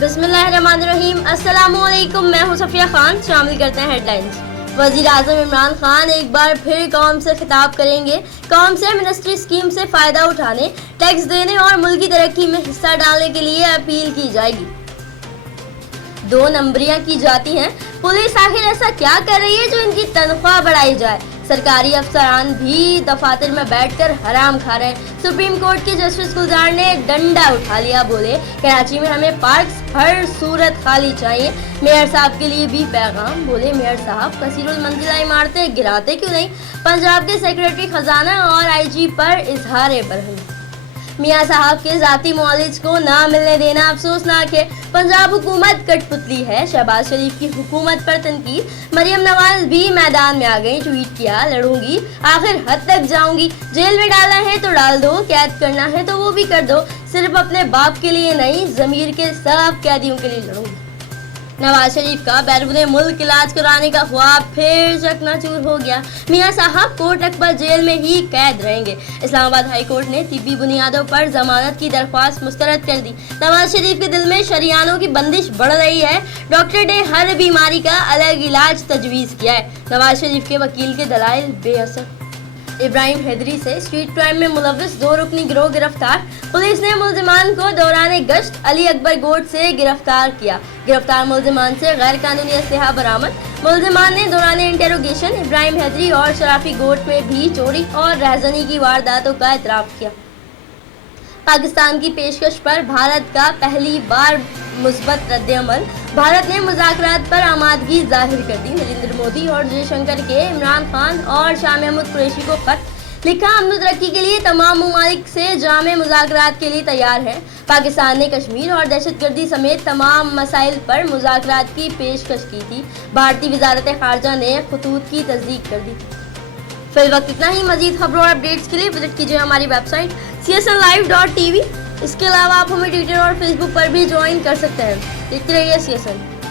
बिस्मिल्लाहिर्रहमानिर्रहीम। अस्सलामुअलैकुम, मैं हूं सफिया खान। शामिल करते हैं हेडलाइंस। वज़ीर आज़म इमरान खान एक बार फिर कौम से खिताब करेंगे। कौम से मिनिस्ट्री स्कीम से फ़ायदा उठाने, टैक्स देने और मुल्क की तरक्की में हिस्सा डालने के लिए अपील की जाएगी। 2 नंबरियां की जाती हैं। पुलिस आखिर ऐसा क्या कर रही है जो इनकी तनख्वाह बढ़ाई जाए? सरकारी अफसरान भी दफातर में बैठकर हराम खा रहे हैं। सुप्रीम कोर्ट के जस्टिस गुलजार ने डंडा उठा लिया, बोले कराची में हमें पार्क्स हर सूरत खाली चाहिए। मेयर साहब के लिए भी पैगाम, बोले मेयर साहब कसीरुल मंजिला इमारतें गिराते क्यों नहीं? पंजाब के सेक्रेटरी खजाना और आईजी पर इजहार बरहमी। मियाँ साहब के ज़ाती मुआलिज को ना मिलने देना अफसोसनाक है। पंजाब हुकूमत कठपुतली है। शहबाज शरीफ की हुकूमत पर तनकीद। मरियम नवाज भी मैदान में आ गई, ट्वीट किया लड़ूंगी, आखिर हद तक जाऊंगी। जेल में डालना है तो डाल दो, कैद करना है तो वो भी कर दो, सिर्फ अपने बाप के लिए नहीं, ज़मीर के सब कैदियों के लिए लड़ूंगी। नवाज शरीफ का बैरून मुल्क इलाज कराने का ख्वाब फिर चकनाचूर हो गया। मियाँ साहब कोट अकबर जेल में ही कैद रहेंगे। इस्लामाबाद हाई कोर्ट ने तिब्बी बुनियादों पर जमानत की दरख्वास्त मुस्तरद कर दी। नवाज शरीफ के दिल में शरियानों की बंदिश बढ़ रही है। डॉक्टर ने हर बीमारी का अलग इलाज तजवीज़ किया है। नवाज शरीफ के वकील के दलाइल बेअसर। इब्राहिम हैदरी से स्ट्रीट क्राइम में मुलव्विस 2 रुकनी गिरोह गिरफ्तार। पुलिस ने मुलजिमान को दौरान गश्त अली अकबर गोट से गिरफ्तार किया। गिरफ्तार मुलजिमान से गैर कानूनी असलहा बरामद। मुलजिमान ने दौरान इंटेरोगेशन इब्राहिम हैदरी और शराफी गोट में भी चोरी और रहजनी की वारदातों का एतराफ़ किया। पाकिस्तान की पेशकश पर भारत का पहली बार मुस्बत रद्द-ए-अमल। भारत ने मुज़ाकरात पर आमादगी जाहिर कर दी। नरेंद्र मोदी और जयशंकर के इमरान खान और शाह महमूद कुरैशी को खत लिखा, अमन तरक्की के लिए तमाम ममालिक से जामे मुज़ाकरात के लिए तैयार है। पाकिस्तान ने कश्मीर और दहशतगर्दी समेत तमाम मसाइल पर मुज़ाकरात की पेशकश की थी। भारतीय वज़ारत ख़ारजा ने खतूत की तस्दीक कर दी। फिल वक्त इतना ही। मज़ीद खबरों और अपडेट्स के लिए विजिट कीजिए हमारी वेबसाइट csnlive.tv। इसके अलावा आप हमें ट्विटर और फेसबुक पर भी ज्वाइन कर सकते हैं। देखते रहिए CSN।